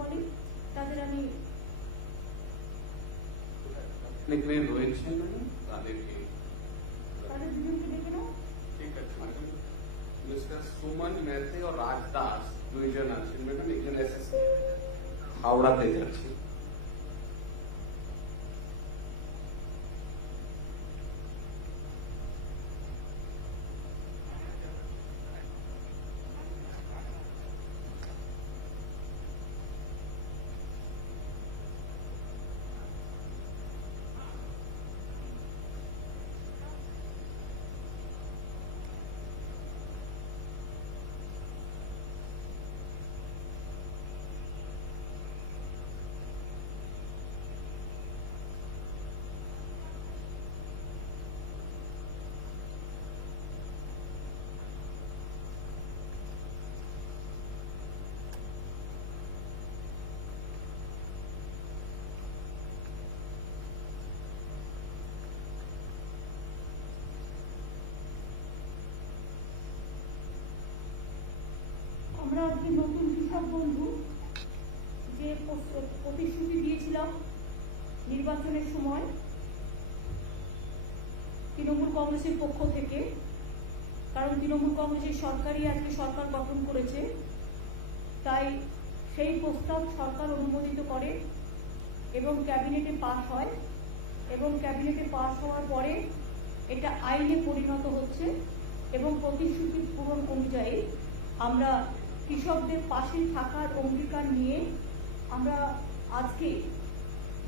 বলে তাদের আমি রয়েছেন তাদেরকে তাদের দুজনকে ডেকে নাও। ঠিক আছে ম্যাডাম। মিস্টার সুমন মেহতে ও রাজ দাস দুইজন আছেন ম্যাডাম, একজন এসএসপি হাওড়াতে যাচ্ছে। আমরা আজকে নতুন কৃষক বন্ধু যে প্রতিশ্রুতি দিয়েছিলাম নির্বাচনের সময় তৃণমূল কংগ্রেসের পক্ষ থেকে, কারণ তৃণমূল কংগ্রেসের সরকারই আজকে সরকার গঠন করেছে, তাই সেই প্রস্তাব সরকার অনুমোদিত করে এবং ক্যাবিনেটে পাস হয় এবং ক্যাবিনেটে পাস হওয়ার পরে এটা আইনে পরিণত হচ্ছে এবং প্রতিশ্রুতি পূরণ অনুযায়ী আমরা কৃষকদের পাশে থাকার অঙ্গীকার নিয়ে আমরা আজকে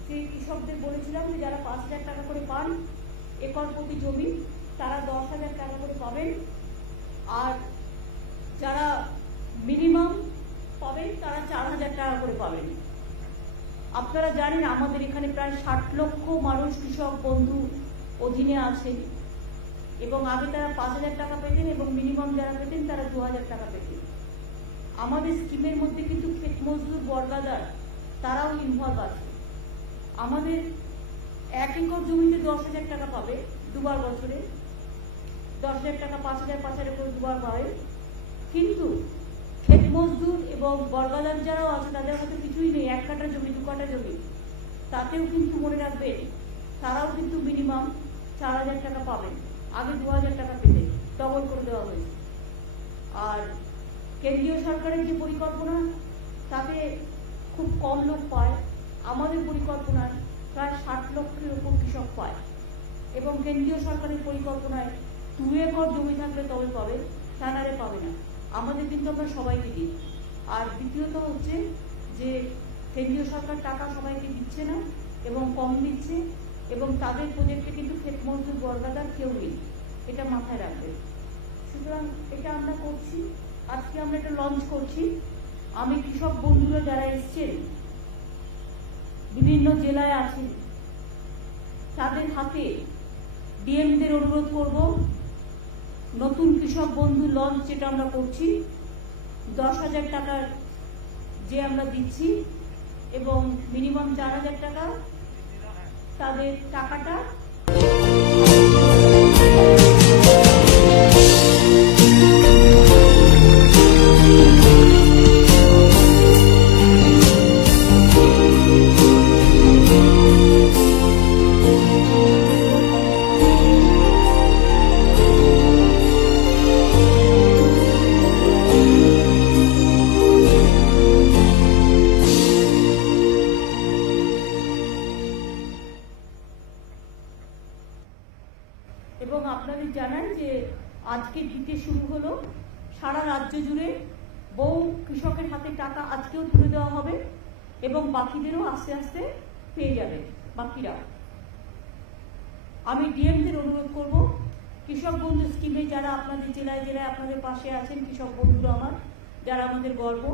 সেই কৃষকদের বলেছিলাম যে যারা 5,000 টাকা করে পান একর প্রতি জমি তারা 10,000 টাকা করে পাবেন, আর যারা মিনিমাম পাবেন তারা 4,000 টাকা করে পাবেন। আপনারা জানেন আমাদের এখানে প্রায় 60 লক্ষ মানুষ কৃষক বন্ধু অধীনে আছেন এবং আগে তারা 5,000 টাকা পেতেন এবং মিনিমাম যারা পেতেন তারা 2,000 টাকা পেতেন। আমাদের স্কিমের মধ্যে কিন্তু ক্ষেত মজদুর বর্গাদার তারাও ইনভলভ আছে। আমাদের 1 একর জমিতে 10,000 টাকা পাবে দুবার বছরে, 10,000 টাকা 5,000 5,000 করে দুবার পাবে, কিন্তু ক্ষেত মজদুর এবং বর্গাদার যারাও আছে তাদের মধ্যে কিছুই নেই, 1 কাঠা জমি 2 কাঠা জমি, তাতেও কিন্তু মনে রাখবেন তারাও কিন্তু মিনিমাম 4,000 টাকা পাবেন। আগে 2,000 টাকা পেতে ডবল করে দেওয়া হয়েছে। আর কেন্দ্রীয় সরকারের যে পরিকল্পনা তাতে খুব কম লোক পায়, আমাদের পরিকল্পনায় প্রায় 60 লক্ষের উপর কৃষক পায় এবং কেন্দ্রীয় সরকারের পরিকল্পনায় 2 একর জমি থাকলে তবে পাবে, তা নাহলে পাবে না। আমাদের কিন্তু আমরা সবাইকে দিই। আর দ্বিতীয়ত হচ্ছে যে কেন্দ্রীয় সরকার টাকা সবাইকে দিচ্ছে না এবং কম দিচ্ছে এবং তাদের প্রজেক্টে কিন্তু ক্ষেত মজদুর বর্গাদার কেউ নেই, এটা মাথায় রাখবেন। সুতরাং এটা আমরা করছি, আজকে আমরা এটা লঞ্চ করছি। আমি কৃষক বন্ধুরা যারা এসছেন বিভিন্ন জেলায় আছেন তাদের হাতে ডিএমদের অনুরোধ করব, নতুন কৃষক বন্ধু লঞ্চ যেটা আমরা করছি 10,000 টাকার যে আমরা দিচ্ছি এবং মিনিমাম 4,000 টাকা তাদের টাকাটা এবং আপনাদের জানান যে আজকে দিতে শুরু হলো, সারা রাজ্য জুড়ে বহু কৃষকের হাতে টাকা আজকেও তুলে দেওয়া হবে এবং বাকিদেরও আস্তে আস্তে পেয়ে যাবে বাকিরা। আমি ডিএমদের অনুরোধ করব, কৃষক বন্ধু স্কিমে যারা আপনাদের জেলায় জেলায় আপনাদের পাশে আছেন কৃষক বন্ধুরা আমার, যারা আমাদের গর্ব,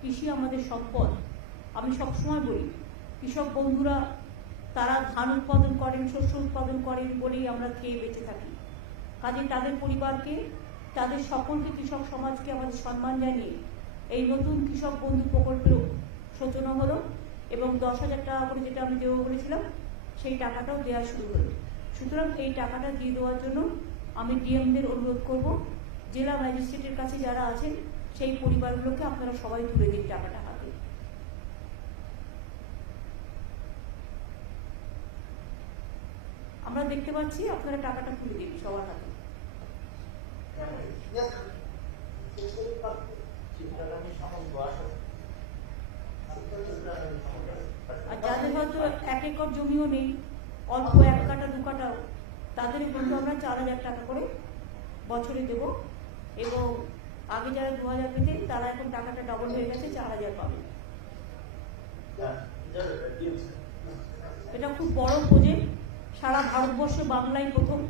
কৃষি আমাদের সম্পদ। আমি সবসময় বলি কৃষক বন্ধুরা তারা ধান উৎপাদন করেন, শস্য উৎপাদন করেন বলেই আমরা খেয়ে বেঁচে থাকি। কাজে তাদের পরিবারকে, তাদের সকলকে, কৃষক সমাজকে আমাদের সম্মান জানিয়ে এই নতুন কৃষক বন্ধু প্রকল্পেরও সূচনা হলো এবং 10,000 টাকা করে যেটা আমি দেবো বলেছিলাম সেই টাকাটাও দেওয়া শুরু হলো। সুতরাং এই টাকাটা দিয়ে দেওয়ার জন্য আমি ডিএমদের অনুরোধ করব, জেলা ম্যাজিস্ট্রেটের কাছে যারা আছেন সেই পরিবারগুলোকে আপনারা সবাই তুলে দিন টাকাটা হাতে। আমরা দেখতে পাচ্ছি, আপনারা টাকাটা তুলে দিন সবার হাতে। আর যাদের হয়তো 1 একর জমিও নেই, অল্প 1 কাঠা 2 কাঠাও, তাদের কিন্তু আমরা 4,000 টাকা করে বছরে দেব। এবং আগে যারা 2,000 পেতেন তারা এখন টাকাটা ডবল হয়ে গেছে, 4,000 পাবে। এটা খুব বড় প্রজেক্ট, সারা ভারতবর্ষে বাংলায় প্রথম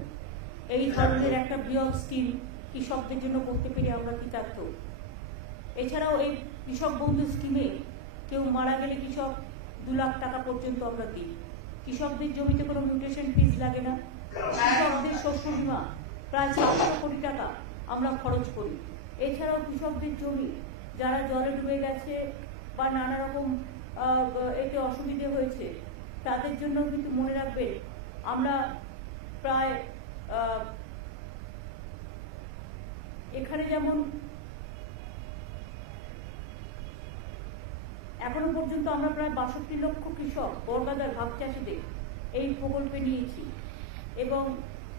এই ধরনের একটা বৃহৎ স্কিম কৃষকদের জন্য করতে পেরে আমরা কৃতার্থ। এছাড়াও এই কৃষক বন্ধু স্কিমে কেউ মারা গেলে কৃষক 2 লাখ টাকা পর্যন্ত আমরা দিই। কৃষকদের জমিতে কোনো মিউটেশন ফিজ লাগে না। কৃষকদের শস্য বীমা প্রায় 400 কোটি টাকা আমরা খরচ করি। এছাড়াও কৃষকদের জমি যারা জলে ডুবে গেছে বা নানা রকম এতে অসুবিধে হয়েছে, তাদের জন্য কিন্তু মনে রাখবেন আমরা প্রায় এখানে যেমন এখনো পর্যন্ত আমরা প্রায় 62 লক্ষ কৃষক বর্গাদার ভাগ চাষিদের এই প্রকল্পে নিয়েছি এবং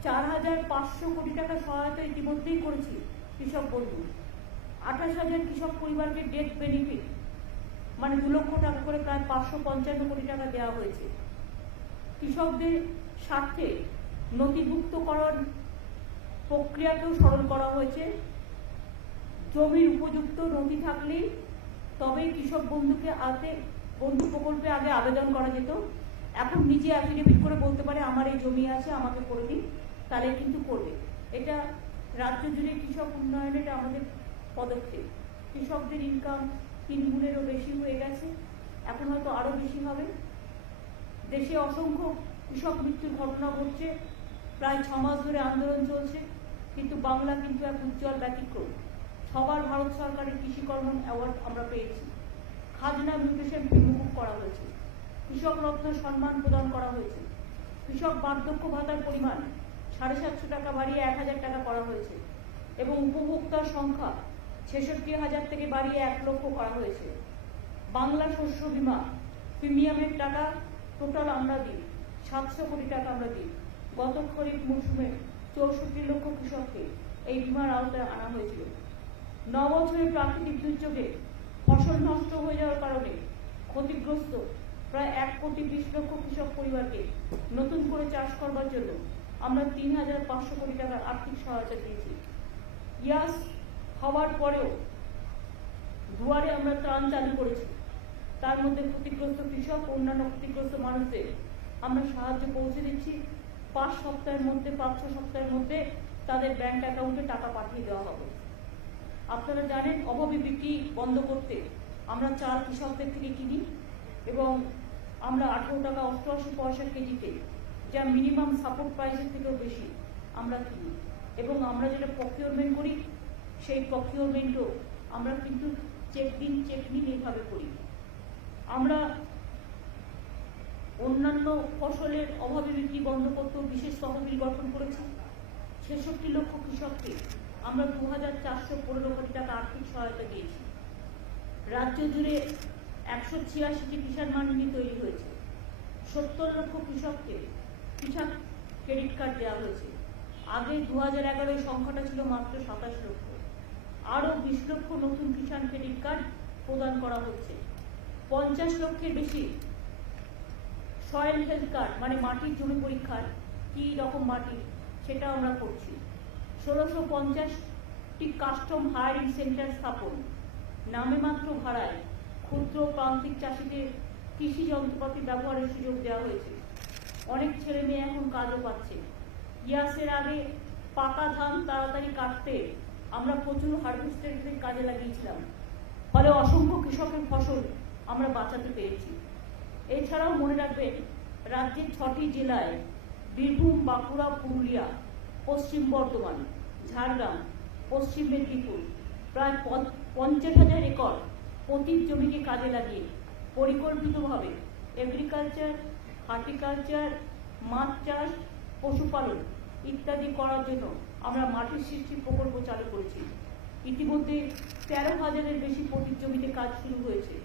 4,500 কোটি টাকা সহায়তা ইতিমধ্যেই করেছি কৃষক বন্ধু। 28,000 কৃষক পরিবারকে ডেট বেনিফিট মানে 2 লক্ষ টাকা করে প্রায় 555 কোটি টাকা দেওয়া হয়েছে। কৃষকদের স্বার্থে নথিভুক্তকরণ প্রক্রিয়াকেও সরল করা হয়েছে। জমির উপযুক্ত নথি থাকলেই তবেই কৃষক বন্ধু প্রকল্পে আগে আবেদন করা যেত। এখন নিজে অ্যাফিডেভিট করে বলতে পারে আমার এই জমি আছে, আমাকে করে দিন, তাহলে কিন্তু করবে। এটা রাজ্য জুড়ে কৃষক উন্নয়নের আমাদের পদক্ষেপ। কৃষকদের ইনকাম 3 গুণেরও বেশি হয়ে গেছে, এখন হয়তো আরো বেশি হবে। দেশে অসংখ্য কৃষক মৃত্যুর ঘটনা ঘটছে, প্রায় 6 মাস ধরে আন্দোলন চলছে, কিন্তু বাংলা কিন্তু এক উজ্জ্বল ব্যতিক্রম। সবার ভারত সরকারের কৃষিকর্মণ অ্যাওয়ার্ড আমরা পেয়েছি। খাজনা মিউটেশন ফি মুকুব করা হয়েছে, কৃষক রত্ন সম্মান প্রদান করা হয়েছে, কৃষক বার্ধক্য ভাতার পরিমাণ 750 টাকা বাড়িয়ে 1,000 টাকা করা হয়েছে এবং উপভোক্তার সংখ্যা 66,000 থেকে বাড়িয়ে 1 লক্ষ করা হয়েছে। বাংলা শস্য বীমা প্রিমিয়ামের টাকা টোটাল আমরা দিই 700 কোটি টাকা আমরা দিই। গত খরিফ মৌসুমে 64 লক্ষ কৃষককে এই বীমার আওতায় আনা হয়েছিল। 9 বছরের প্রাকৃতিক দুর্যোগে ফসল নষ্ট হয়ে যাওয়ার কারণে ক্ষতিগ্রস্ত প্রায় 1,20 লক্ষ কৃষক পরিবারকে নতুন করে চাষ করবার জন্য আমরা 3,500 কোটি টাকার আর্থিক সহায়তা দিয়েছি। ইয়াস হওয়ার পরেও দুয়ারে আমরা ত্রাণ চালু করেছি, তার মধ্যে ক্ষতিগ্রস্ত কৃষক ও অন্যান্য ক্ষতিগ্রস্ত মানুষদের আমরা সাহায্য পৌঁছে দিচ্ছি। 5 সপ্তাহের মধ্যে 5-6 সপ্তাহের মধ্যে তাদের ব্যাংক অ্যাকাউন্টে টাকা পাঠিয়ে দেওয়া হবে। আপনারা জানেন অভাবী বিক্রি বন্ধ করতে আমরা চাল কৃষকদের থেকে কিনি এবং আমরা 18 টাকা 88 পয়সা কেজিতে, যা মিনিমাম সাপোর্ট প্রাইসের থেকেও বেশি আমরা কিনি এবং আমরা যেটা প্রকিউরমেন্ট করি সেই প্রকিউরমেন্টও আমরা কিন্তু চেক দিন চেক নিন এইভাবে করি। আমরা অন্যান্য ফসলের অভাবী বিক্রি বন্ধ করতেও বিশেষ তহবিল গঠন করেছি। 66 লক্ষ কৃষককে আমরা 2,415 কোটি টাকা আর্থিক সহায়তা দিয়েছি। রাজ্য জুড়ে 186টি কিষাণ মান্ডি তৈরি হয়েছে। 70 লক্ষ কৃষককে কৃষক ক্রেডিট কার্ড দেওয়া হয়েছে। আগে 2011 সংখ্যাটা ছিল মাত্র 27 লক্ষ। আরও 20 লক্ষ নতুন কিষাণ ক্রেডিট কার্ড প্রদান করা হচ্ছে। 50 লক্ষের বেশি সয়েল হেলথ কার্ড মানে মাটির জমি পরীক্ষার কি রকম মাটি সেটা আমরা করছি। 1650টি কাস্টম হায়ারিং সেন্টার স্থাপন, নামে মাত্র ভাড়ায় ক্ষুদ্র প্রান্তিক চাষিদের কৃষি যন্ত্রপাতি ব্যবহারের সুযোগ দেওয়া হয়েছে। অনেক ছেলে মেয়ে এখন কাজও পাচ্ছে। ইয়াসের আগে পাকা ধান তাড়াতাড়ি কাটতে আমরা প্রচুর হারভেস্টারের কাজে লাগিয়েছিলাম, ফলে অসংখ্য কৃষকের ফসল আমরা বাঁচাতে পেরেছি। এছাড়াও মনে রাখবেন রাজ্যের 6টি জেলায় বীরভূম, বাঁকুড়া, পুরুলিয়া, পশ্চিম বর্ধমান, ঝাড়গ্রাম, পশ্চিম মেদিনীপুর প্রায় 50,000 একর পতিত জমিকে কাজে লাগিয়ে পরিকল্পিতভাবে এগ্রিকালচার, হর্টিকালচার, মাছ চাষ, পশুপালন ইত্যাদি করার জন্য আমরা মাটির সৃষ্টি প্রকল্প চালু করেছি। ইতিমধ্যে 13,000-এর বেশি পতিত জমিতে কাজ শুরু হয়েছে।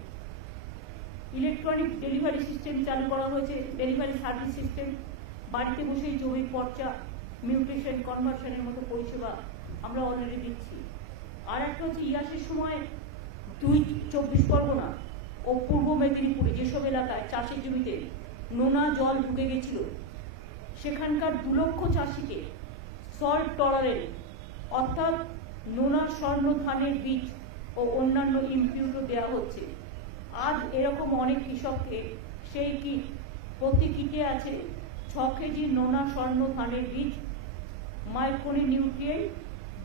ইলেকট্রনিক ডেলিভারি সিস্টেম চালু করা হয়েছে, ডেলিভারি সার্ভিস সিস্টেম। বাড়িতে বসেই জমির পর্চা, মিউটেশন, কনভার্সনের মতো পরিষেবা আমরা অলরেডি দিচ্ছি। আর একটা হচ্ছে ইয়াসের সময় 24 পরগনা ও পূর্ব মেদিনীপুরে যেসব এলাকায় চাষের জমিতে নোনা জল ঢুকে গেছিল, সেখানকার 2 লক্ষ চাষিকে সল্ট টলারেন্ট অর্থাৎ নোনা স্বর্ণ ধানের বীজ ও অন্যান্য ইনপুটও দেওয়া হচ্ছে। আজ এরকম অনেক কৃষককে সেই কিট, প্রতি কিটে আছে 6 কেজি নোনা স্বর্ণ ধানের বীজ, মাইক্রো নিউট্রিয়েন্ট,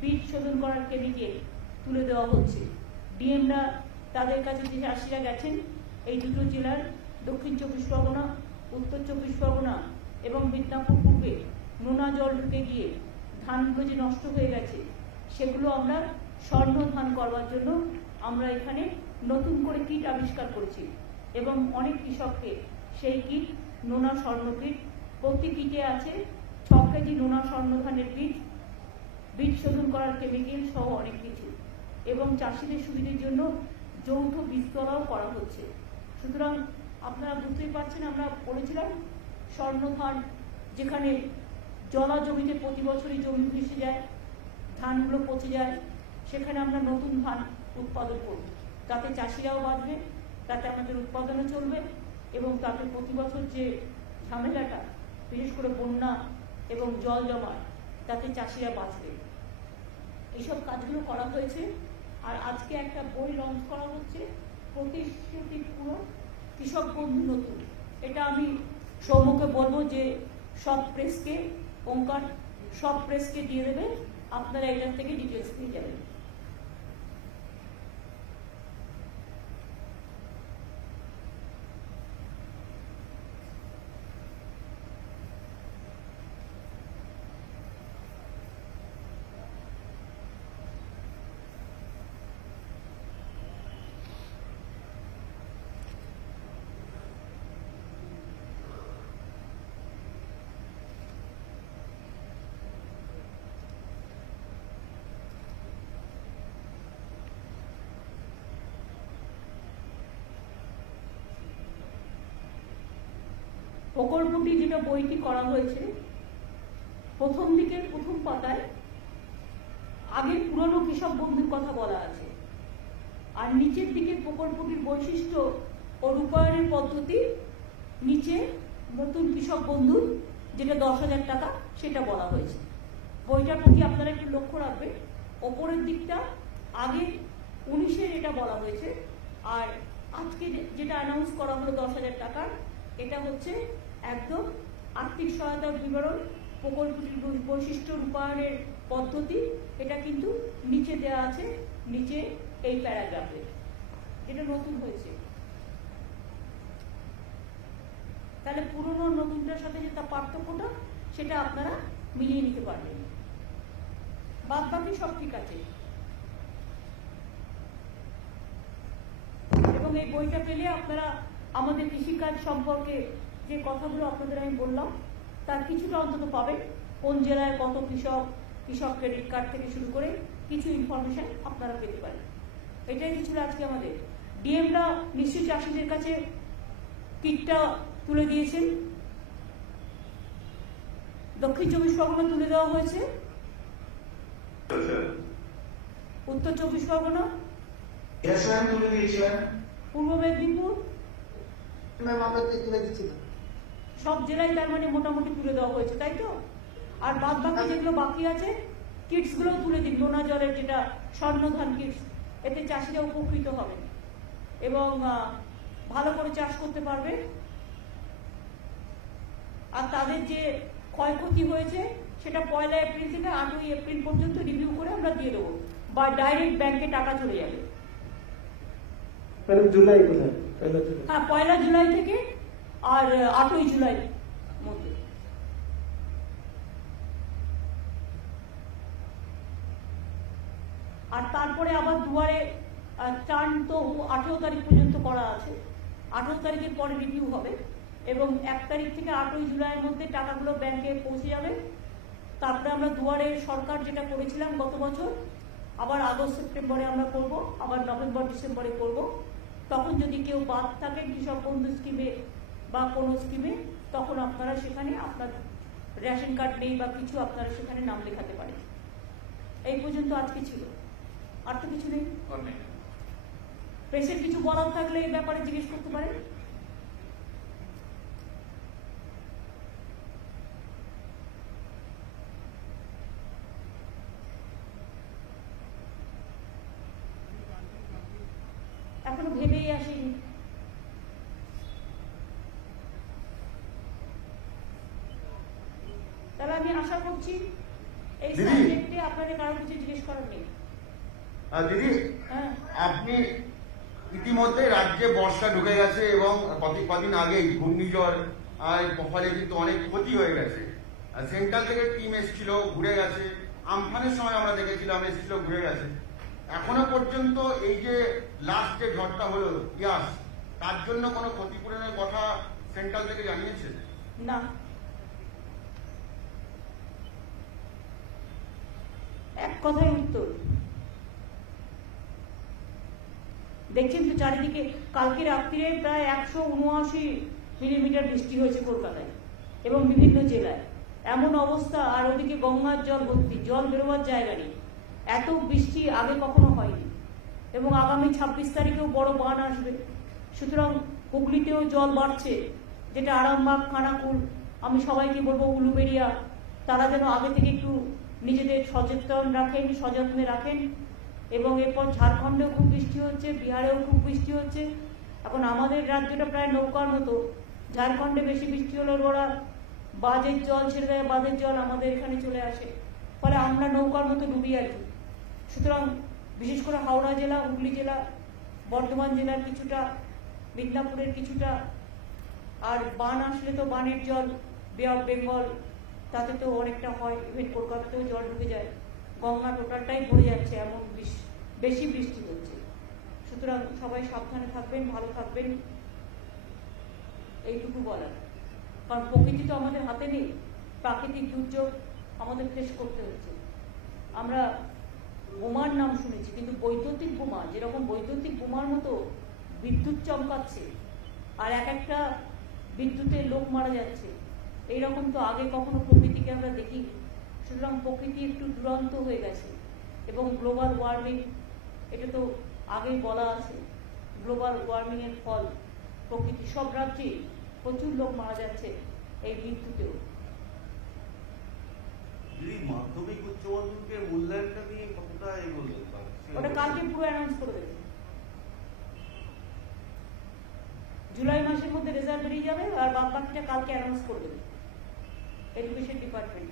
বীজ শোধন করার কেমিক্যাল তুলে দেওয়া হচ্ছে। ডিএমরা তাদের কাছে যে চাষিরা গেছেন এই দুটো জেলার দক্ষিণ 24 পরগনা, উত্তর 24 পরগনা এবং মিদনাপুর পূর্বে নোনা জল ঢুকে গিয়ে ধানগুলো যে নষ্ট হয়ে গেছে, সেগুলো আমরা স্বর্ণ ধান করবার জন্য আমরা এখানে নতুন করে কিট আবিষ্কার করেছি এবং অনেক কৃষককে সেই কিট, নোনা স্বর্ণ কিট, প্রতি কিটে আছে 6 কেজি নোনা স্বর্ণ ধানের বীজ, বীজ শোধন করার কেমিক্যাল সহ অনেক কিছু, এবং চাষিদের সুবিধার জন্য যৌথ বীজতলাও করা হচ্ছে। সুতরাং আপনারা বুঝতেই পারছেন, আমরা বলেছিলাম স্বর্ণ ধান যেখানে জলা জমিতে প্রতি বছরই জমি ভেসে যায়, ধানগুলো পচে যায়, সেখানে আমরা নতুন ধান উৎপাদন করব, তাতে চাষিরাও বাঁচবে, তাতে আমাদের উৎপাদনও চলবে এবং তাতে প্রতি বছর যে ঝামেলাটা, বিশেষ করে বন্যা এবং জল জমা, তাতে চাষিরা বাঁচবে। এইসব কাজগুলো করা হয়েছে। আর আজকে একটা বই লঞ্চ করা হচ্ছে, প্রতিশ্রুতি পূরণ, কৃষক বন্ধু নতুন। এটা আমি সৌম্যকে বলবো যে সব প্রেসকে, ওঙ্কার সব প্রেসকে দিয়ে দেবে, আপনারা এটার থেকে ডিটেলস পেয়ে যাবেন। প্রকল্পটি যেটা বইটি করা হয়েছে, প্রথম দিকের প্রথম পাতায় আগে পুরনো কৃষক বন্ধুর কথা বলা আছে, আর নিচের দিকে প্রকল্পটির বৈশিষ্ট্য ও রূপায়ণের পদ্ধতি, নিচে নতুন কৃষক বন্ধুর যেটা 10,000 টাকা সেটা বলা হয়েছে। বইটার প্রতি আপনারা একটু লক্ষ্য রাখবেন, ওপরের দিকটা আগে 19-এর এটা বলা হয়েছে, আর আজকে যেটা অ্যানাউন্স করা হলো 10,000 টাকার, এটা হচ্ছে একদম আর্থিক সহায়তার বিবরণ, প্রকল্পটির বৈশিষ্ট্য, রূপায়ণের পদ্ধতি, এটা কিন্তু নিচে দেওয়া আছে, নিচে এই প্যারাগ্রাফে, এটা নতুন হয়েছে। তাহলে পুরনো নতুনটার সাথে যে তার পার্থক্যটা, সেটা আপনারা মিলিয়ে নিতে পারবেন। বাদ বাকি সব ঠিক আছে। এবং এই বইটা পেলে আপনারা আমাদের কৃষিকাজ সম্পর্কে যে কথাগুলো আপনাদের আমি বললাম, তার কিছুটা অন্তত পাবেন। কোন জেলায় কত কৃষক, কৃষক ক্রেডিট কার্ড থেকে শুরু করে কিছু ইনফরমেশন আপনারা পেতে পারেন। এটাই ছিল আজকে আমাদের। ডিএমরা নিশ্চয়ই চাষিদের কাছে কিটটা তুলে দিয়েছেন। দক্ষিণ 24 পরগনা তুলে দেওয়া হয়েছে, উত্তর 24 পরগনা, তুলে দিয়েছিলেন, পূর্ব মেদিনীপুর, তুলে দিচ্ছিল, সব জেলায় তার মানে মোটামুটি তুলে দেওয়া হয়েছে, তাই তো? আর বাদ বাকি যেগুলো বাকি আছে, কিটস গুলো তুলে দিন, নোনা জলের যেটা স্বর্ণ ধান কিটস, এতে চাষিরা উপকৃত হবে এবং ভালো করে চাষ করতে পারবে। আর তাদের যে ক্ষয়ক্ষতি হয়েছে সেটা 1 এপ্রিল থেকে 8 এপ্রিল পর্যন্ত রিভিউ করে আমরা দিয়ে দেবো, বা ডাইরেক্ট ব্যাংকে টাকা চলে যাবে। জুলাই, হ্যাঁ, 1 জুলাই থেকে আর 8 জুলাই মধ্যে। আর তারপরে আবার দুয়ারে টার্ন তো 18 তারিখ পর্যন্ত করা আছে, 18 তারিখের পরে রিভিউ হবে এবং 1 তারিখ থেকে 8 জুলাইয়ের মধ্যে টাকাগুলো ব্যাংকে পৌঁছে যাবে। তারপরে আমরা দুয়ারে সরকার যেটা করেছিলাম গত বছর, আবার আগস্ট সেপ্টেম্বরে আমরা করব, আবার নভেম্বর ডিসেম্বরে করব। তখন যদি কেউ বাদ থাকেন কৃষক বন্ধু স্কিমে বা কোনো স্কিমে, তখন আপনারা সেখানে আপনার রেশন কার্ড নেই বা কিছু, আপনারা সেখানে নাম লেখাতে পারেন। এই পর্যন্ত আজকে ছিল, আর তো কিছু নেই। প্রেসের কিছু বলার থাকলে এই ব্যাপারে জিজ্ঞেস করতে পারেন। এখনো ভেবেই আসেনি। তাহলে আমি আশা করছি এই সাবজেক্টে আপনাদের কারো কিছু জিজ্ঞেস করার নেই। দিদি, হ্যাঁ, আপনি ইতিমধ্যে রাজ্যে বর্ষা ঢুকে গেছে এবং কদিন আগেই ঘূর্ণিঝড় ফলে কিন্তু অনেক ক্ষতি হয়ে গেছে। সেন্ট্রাল থেকে টিম এসেছিল, ঘুরে গেছে। আমফানের সময় আমরা দেখেছিলাম এসেছিল, ঘুরে গেছে। এখনো পর্যন্ত এই যে লাস্ট যে ঝড়টা হলো ইয়াস, তার জন্য কোনো ক্ষতিপূরণের কথা সেন্ট্রাল থেকে জানিয়েছে? না। এক কথায় উত্তর। দেখছেন তো চারিদিকে, কালকে রাত্রিরে প্রায় 179 মিলিমিটার বৃষ্টি হয়েছে কলকাতায় এবং বিভিন্ন জেলায়। এমন অবস্থা, আর ওদিকে গঙ্গার জল ভর্তি, জল বেরোবার জায়গা নেই। এত বৃষ্টি আগে কখনো হয়নি এবং আগামী 26 তারিখেও বড় বান আসবে। সুতরাং হুগলিতেও জল বাড়ছে, যেটা আরামবাগ, খানাকুল, আমি সবাইকে বলবো উলুবেড়িয়া, তারা যেন আগে থেকে একটু নিজেদের সচেতন রাখেন, সযত্নে রাখেন। এবং এরপর ঝাড়খণ্ডেও খুব বৃষ্টি হচ্ছে, বিহারেও খুব বৃষ্টি হচ্ছে। এখন আমাদের রাজ্যটা প্রায় নৌকার মতো। ঝাড়খণ্ডে বেশি বৃষ্টি হলে ওরা বাঁধের জল ছেড়ে দেয়, বাঁধের জল আমাদের এখানে চলে আসে, ফলে আমরা নৌকার মতো ডুবি আর কি। সুতরাং বিশেষ করে হাওড়া জেলা, হুগলি জেলা, বর্ধমান জেলার কিছুটা, মিদনাপুরের কিছুটা, আর বান আসলে তো বানের জল বে অফ বেঙ্গল, তাতে তো অনেকটা হয়। ইভেন কলকাতাতেও জল ঢুকে যায়, গঙ্গা টোটালটাই ভরে যাচ্ছে, এমন বেশি বৃষ্টি হচ্ছে। সুতরাং সবাই সাবধানে থাকবেন, ভালো থাকবেন, এইটুকু বলার। কারণ প্রকৃতি তো আমাদের হাতে নেই, প্রাকৃতিক দুর্যোগ আমাদের ফেস করতে হচ্ছে। আমরা বোমার নাম শুনেছি, কিন্তু বৈদ্যুতিক বোমা, যেরকম বৈদ্যুতিক বোমার মতো বিদ্যুৎ চমকাচ্ছে আর এক একটা বিদ্যুতের লোক মারা যাচ্ছে, এইরকম তো আগে কখনো প্রকৃতিকে আমরা দেখিনি। সুতরাং প্রকৃতি একটু দুরন্ত হয়ে গেছে। এবং গ্লোবাল ওয়ার্মিং, এটা তো আগেই বলা আছে, গ্লোবাল ওয়ার্মিং এর ফল প্রকৃতি, সব রাজ্যে প্রচুর লোক মারা যাচ্ছে এই বিদ্যুতেও। মাধ্যমিক উচ্চ মাধ্যমিকের মূল্যায়নটা নিয়ে কতটা এগোলেন? ওটা কালকে পুরো অ্যানাউন্স করে দেবে। জুলাই মাসের মধ্যে রেজাল্ট বেরিয়ে যাবে, আর বাকিটা কালকে অ্যানাউন্স করে দেবে এডুকেশন ডিপার্টমেন্ট।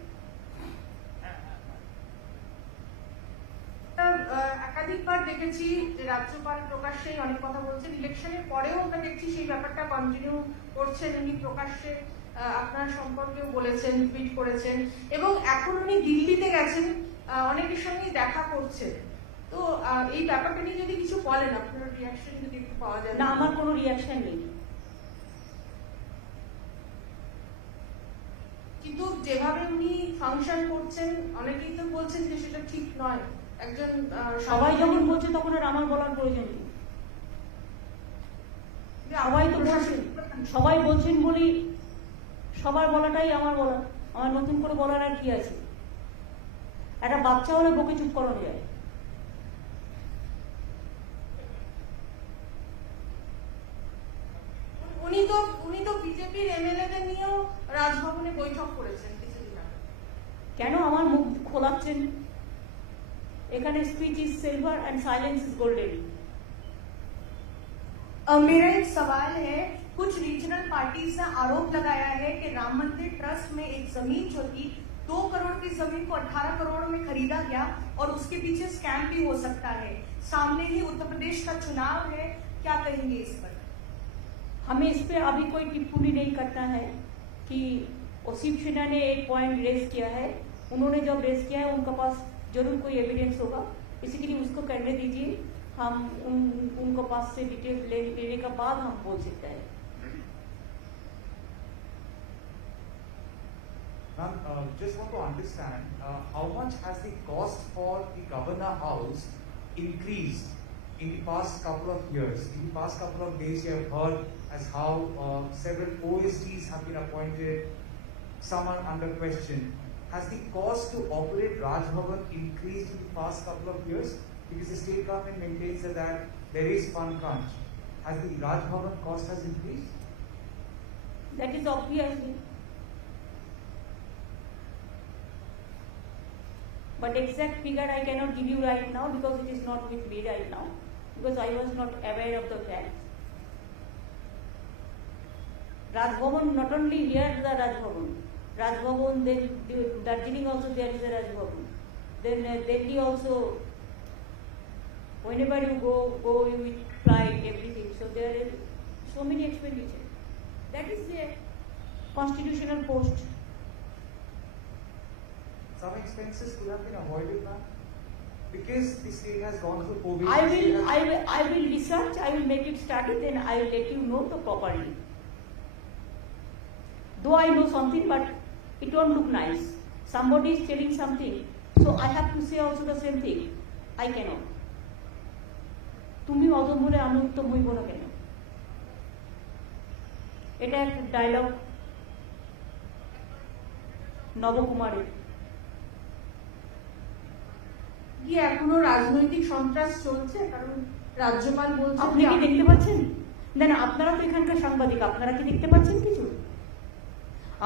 একাধিকবার দেখেছি যে রাজ্যপাল প্রকাশ্যেই অনেক কথা বলছেন, ইলেকশনের পরেও আমরা দেখছি সেই ব্যাপারটা কন্টিনিউ করছেন। উনি প্রকাশ্যে আপনার সম্পর্কেও বলেছেন, টুইট করেছেন, এবং এখন উনি দিল্লিতে গেছেন, অনেকের সঙ্গে দেখা করছেন। তো এই ব্যাপারটা নিয়ে যদি কিছু বলেন, আপনার রিয়াকশন যদি একটু পাওয়া যায়। না, আমার কোনো রিয়াকশন নেই। কিন্তু যেভাবে উনি ফাংশন করছেন, অনেকেই তো বলছেন যে সেটা ঠিক নয়। একজন সবাই যখন বলছে তখন আর আমার বলার প্রয়োজন নেই। সবাই তো বলছেন, সবাই বলছেন বলি সবার বলাটাই আমার বলা। আমার নতুন করে বলার আর কি আছে? একটা বাচ্চা হলে বকে চুপ করানো যায়। উনি তো বিজেপির এমএলএদের নিয়েও রাজভবনে বৈঠক করেছেন কিছুদিন আগে। কেন আমার মুখ খোলাচ্ছেন? এখানে speech is silver and silence is golden. मेरा एक सवाल है, कुछ रीजनल पार्टीज ने आरोप लगाया है कि राम मंदिर ट्रस्ट में एक जमीन जो थी 2 करोड़ की जमीन को 18 करोड़ में खरीदा गया और उसके पीछे स्कैम भी हो सकता है। सामने ही उत्तर प्रदेश का चुनाव है, क्या कहेंगे इस पर? हमें इस पे अभी कोई टिप्पणी नहीं करना है कि ओसीम सिन्हा ने एक पॉइंट रेज किया है। उन्होंने जब रेज किया है उनके पास जरूर कोई एविडेंस होगा, इसी के लिए उसको करने दीजिए। हम उनको पास से डिटेल लेने के बाद हम बोल सकते हैं। Ma'am, just want to understand how much has the cost for the Governor House increased in the past couple of years? In the past couple of days, you have heard as how several OSTs have been appointed some are under question. Has the cost to operate Raj Bhavan increased in the past couple of years? Because the state government maintains that there is fund crunch. Has the Raj Bhavan cost has increased? That is obviously. But exact figure I cannot give you right now because it is not with me right now, because I was not aware of the fact. Raj Bhavan, not only here the Raj Bhavan, then Darjeeling also there is a Raj Bhavan. Then Delhi also, whenever you go you will flight, everything. So there is so many expenditure. That is a constitutional post. Some expenses could have been avoided, ma'am, because the state has gone through COVID. I will research. I will make it study. Then I will let you know the properly. Though I know something, but it won't look nice. Somebody is telling something, so I have to say also the same thing. I cannot. তুমি অদম বলে আমি উত্তম হইব না কেন? এটা একটা dialogue নবকুমারের। কি এখনো রাজনৈতিক সন্ত্রাস চলছে? কারণ রাজ্যপাল বলছেন আপনি কি দেখতে পাচ্ছেন? না আপনারা তো এখানকার সাংবাদিক, আপনারা কি দেখতে পাচ্ছেন কিছু?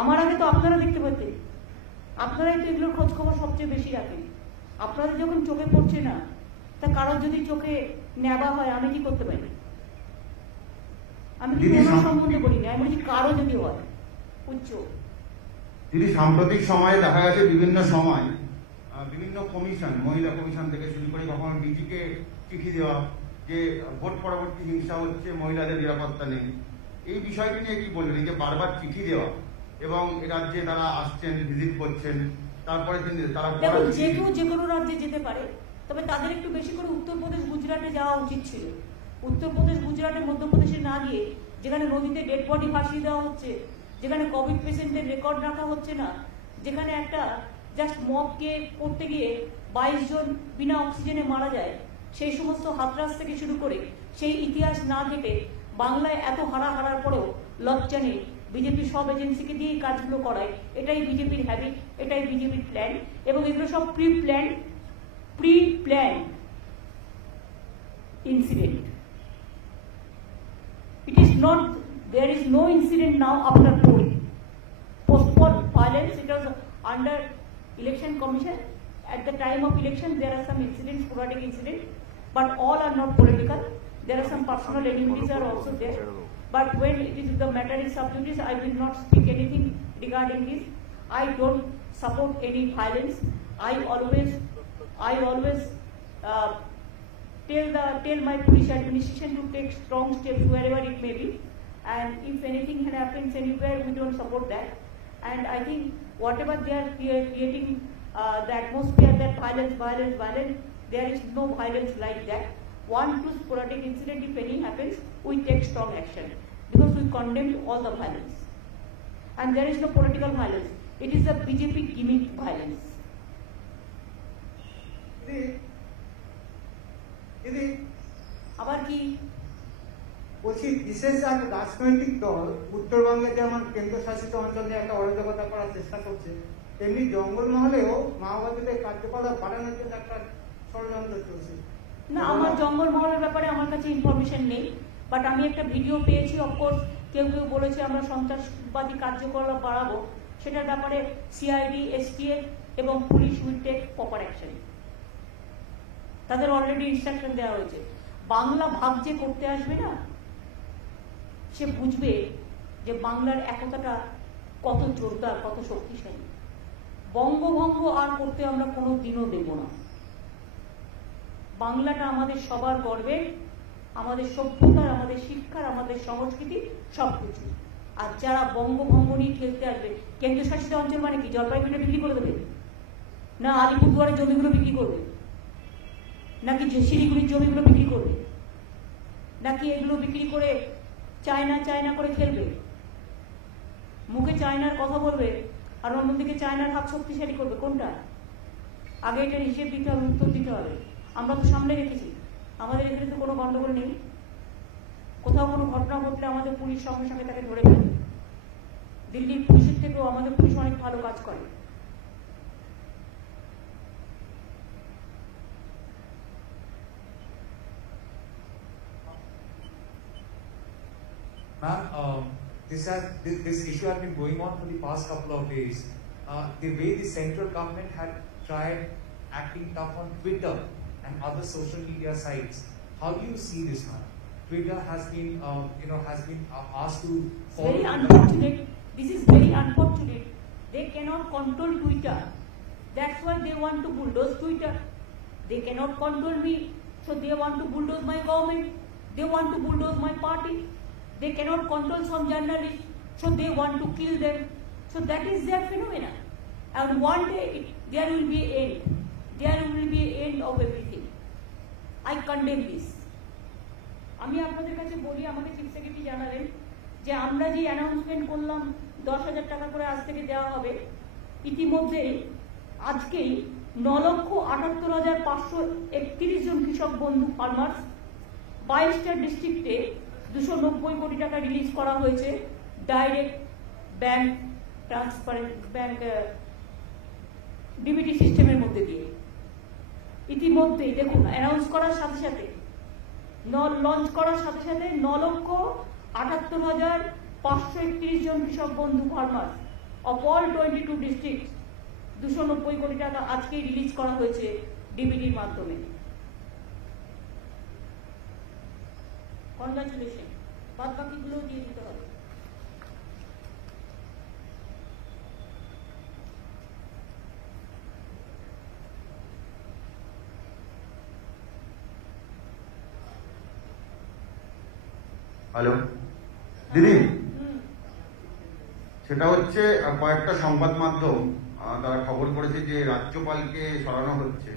আমার আগে তো আপনারা দেখতে পাচ্ছেন। আপনারাই তো এগুলোর খোঁজ খবর সবচেয়ে বেশি রাখেন। আপনাদের যখন চোখে পড়ছে না, তা কারোর যদি চোখে নেওয়া হয় আমি কি করতে পারি? আমি কোনো সম্বন্ধে বলিনি, আমি বলছি কারো যদি হয় উচ্চ। যদি সাম্প্রতিক সময়ে দেখা গেছে বিভিন্ন সময় বিভিন্ন কমিশন, মহিলা কমিশন থেকে শুরু করে কখনো ডিজিকে চিঠি দেওয়া যে ভোট পরবর্তী হিংসা হচ্ছে, মহিলাদের নিরাপত্তা নেই, এই বিষয়টি নিয়ে কি বলবেন? এই যে বারবার চিঠি দেওয়া এবং রাজ্যে তারা আসছেন, ভিজিট করছেন, তারপরে তারা যে কেউ যে কোনো রাজ্যে যেতে পারে, তবে তাদের একটু বেশি করে উত্তরপ্রদেশ গুজরাটে যাওয়া উচিত ছিল। উত্তরপ্রদেশ গুজরাটে মধ্যপ্রদেশে না গিয়ে, যেখানে নদীতে ডেড বডি ভাসিয়ে দেওয়া হচ্ছে, যেখানে কোভিড পেশেন্টদের রেকর্ড রাখা হচ্ছে না, যেখানে একটা জাস্ট মবকে করতে গিয়ে 22 জন বিনা অক্সিজেনে মারা যায়, সেই সমস্ত হাতরাস থেকে শুরু করে সেই ইতিহাস না ঘেটে বাংলায় এত হারার পরেও লজ্জা নেই। বিজেপি সব এজেন্সিকে দিয়ে কাজগুলো করায়, এটাই বিজেপির হ্যাবিট, এটাই বিজেপির প্ল্যান, এবং এগুলো সব pre plan incident. It is not, there is no incident now after polling. Postponed violence, it was under election commission. At the time of election, there are some incidents, sporadic incidents, but all are not political. There are some personal enmities are also there. But when it is the matter is sub judice, I will not speak anything regarding this. I don't support any violence. I always tell my police administration to take strong steps wherever it may be, and if anything happens anywhere, we don't support that. And I think whatever they are creating the atmosphere that violence, there is no violence like that. 1-2 sporadic incident, if any happens, we take strong action because we condemn all the violence, and there is no political violence. It is a BJP gimmick violence. আবার কি বলছি, বিশেষ এক রাজনৈতিক দল উত্তরবঙ্গে যেমন কেন্দ্রশাসিত অঞ্চলে একটা অরাজকতা করার চেষ্টা করছে, তেমনি জঙ্গলমহলেও মাওবাদীদের কার্যকলাপ বাড়ানোর জন্য একটা ষড়যন্ত্র চলছে। না, আমার জঙ্গলমহলের ব্যাপারে আমার কাছে ইনফরমেশন নেই, বাট আমি একটা ভিডিও পেয়েছি। অফকোর্স কেউ বলেছে আমরা সন্ত্রাসবাদী কার্যকলাপ বাড়াবো, সেটার ব্যাপারে সিআইডি, এসটিএফ এবং police will take proper action. তাদের অলরেডি ইনস্ট্রাকশন দেওয়া হয়েছে। বাংলা ভাগ যে করতে আসবে না, সে বুঝবে যে বাংলার একতাটা কত জোরদার, কত শক্তিশালী। বঙ্গভঙ্গ আর করতে আমরা কোনো দিনও দেব না। বাংলাটা আমাদের সবার গর্বের, আমাদের সভ্যতার, আমাদের শিক্ষার, আমাদের সংস্কৃতি, সবকিছু। আর যারা বঙ্গভঙ্গ নিয়ে খেলতে আসবে, কেন্দ্রশাসিত অঞ্চল মানে কি জলপাইগুড়িটা বিক্রি করে দেবে, না আলিপুরদুয়ারের জমিগুলো বিক্রি করবে, নাকি শিলিগুড়ির জমিগুলো বিক্রি করবে, নাকি এগুলো বিক্রি করে চায়না করে খেলবে? মুখে চায়নার কথা বলবে আর অন্যদিকে চায়নার হাত শক্তিশালী করবে, কোনটা? আগে এটার হিসেব দিতে হবে, উত্তর দিতে হবে। আমরা তো সামনে রেখেছি, আমাদের এখানে তো কোনো গন্ডগোল নেই। কোথাও কোনো ঘটনা ঘটলে আমাদের পুলিশ সঙ্গে সঙ্গে তাকে ধরে ফেলবে। দিল্লির পুলিশের থেকেও আমাদের পুলিশ অনেক ভালো কাজ করে। Ma'am, this issue has been going on for the past couple of days. The way the central government had tried acting tough on Twitter and other social media sites, how do you see this, ma'am? Twitter has been, asked to follow. Very unfortunate. This is very unfortunate. They cannot control Twitter. That's why they want to bulldoze Twitter. They cannot control me, so they want to bulldoze my government. They want to bulldoze my party. They cannot control some journalists, so they want to kill them. So that is their phenomena. And one day there will be an end. There will be an end of everything. I condemn this. আমি আপনাদের কাছে বলি, আমাকে chief secretary জানালেন যে আমরা যে announcement করলাম 10,000 টাকা করে আজ থেকে দেওয়া হবে, ইতিমধ্যে আজকেই 9,78,531 জন কৃষক বন্ধু ফার্মার্স 22টা ডিস্ট্রিক্টে 290 কোটি টাকা রিলিজ করা হয়েছে direct bank transparent bank DBT সিস্টেমের মধ্যে দিয়ে। ইতিমধ্যেই দেখুন অ্যানাউন্স করার সাথে সাথে লঞ্চ করার সাথে সাথে 9,78,531 জন কৃষক বন্ধু ফার্মার্স অফ অল 22 ডিস্ট্রিক্ট 290 কোটি টাকা আজকেই রিলিজ করা হয়েছে ডিবিটির মাধ্যমে। কনগ্রাচুলেশন। বাদ বাকিগুলো দিয়ে দিতে হবে। হ্যালো দিদি, সেটা হচ্ছে কয়েকটা সংবাদ মাধ্যম তারা খবর করেছে যে রাজ্যপালকে সরানো হচ্ছে।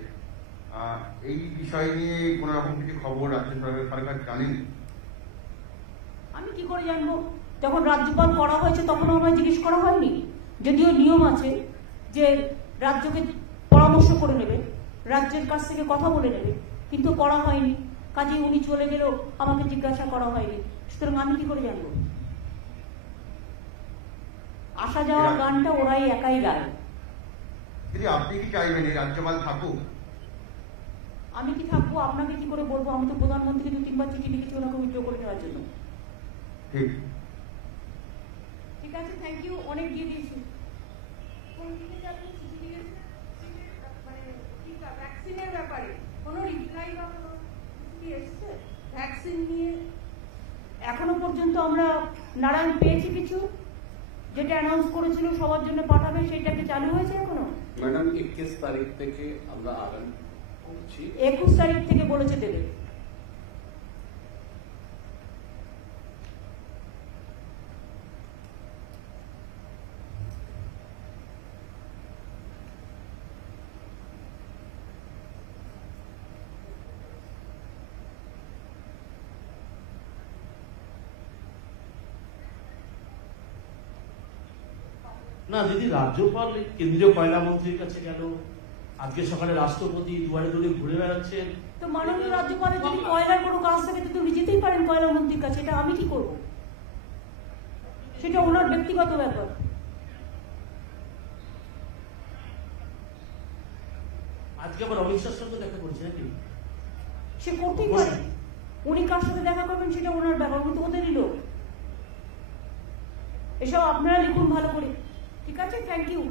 এই বিষয় নিয়ে কোন রকম কিছু খবর রাজ্য সরকার জানেন? আমি কি করে জানবো? যখন রাজ্যপাল করা হয়েছে তখন আমায় জিজ্ঞেস করা হয়নি। যদিও নিয়ম আছে যে রাজ্যকে পরামর্শ করে নেবে, রাজ্যের কাছ থেকে কথা বলে নেবে, কিন্তু করা হয়নি। কাজে উনি চলে গেলেও আমাকে জিজ্ঞাসা করা হয়নি, সুতরাং আমি কি করে জানবো? আসা যাওয়ার গানটা ওরাই একাই গায়। দিদি, আপনি কি চাইবেন এই রাজ্যপাল থাকুক? আমি কি থাকবো আপনাকে কি করে বলবো? আমি তো প্রধানমন্ত্রীকে 2-3 বার চিঠি লিখেছি ওনাকে উইথড্র করে নেওয়ার জন্য। ঠিক আছে, থ্যাংক ইউ। অনেক দিয়ে দিয়েছি। কোন দিকে যাবেন? চিঠি দিয়েছেন মানে টিকা ভ্যাকসিনের ব্যাপারে কোনো রিপ্লাই বা কোনো কি এসেছে ভ্যাকসিন নিয়ে? এখনো পর্যন্ত আমরা নারায়ণ পেয়েছি কিছু, যেটা অ্যানাউন্স করেছিল সবার জন্য পাঠাবে, সেটাকে চালু হয়েছে এখনো? ম্যাডাম 21 তারিখ থেকে আমরা আরম্ভ করছি। 21 তারিখ থেকে বলেছে দেবে। না দিদি, রাজ্যপাল কেন্দ্রীয় কয়লা মন্ত্রীর কাছে গেল, আজকে সকালে রাষ্ট্রপতি দুয়ারে দুয়ারে ঘুরে বেড়াচ্ছেন। তো মাননীয় রাজ্যপালের যদি কয়লার কোনো কাজ থাকে তো উনি যেতেই পারেন কয়লা মন্ত্রীর কাছে। এটা আমি কি করব? সেটা ওনার ব্যক্তিগত ব্যাপার। আজকে আবার অমিত শাহর সঙ্গে দেখা করছে নাকি? সে করতেই পারে। উনি কার সাথে দেখা করবেন সেটা ওনার ব্যাপার, উনি তো ওদেরই লোক। এসব আপনারা লিখুন ভালো করে। ঠিক আছে, থ্যাংক ইউ।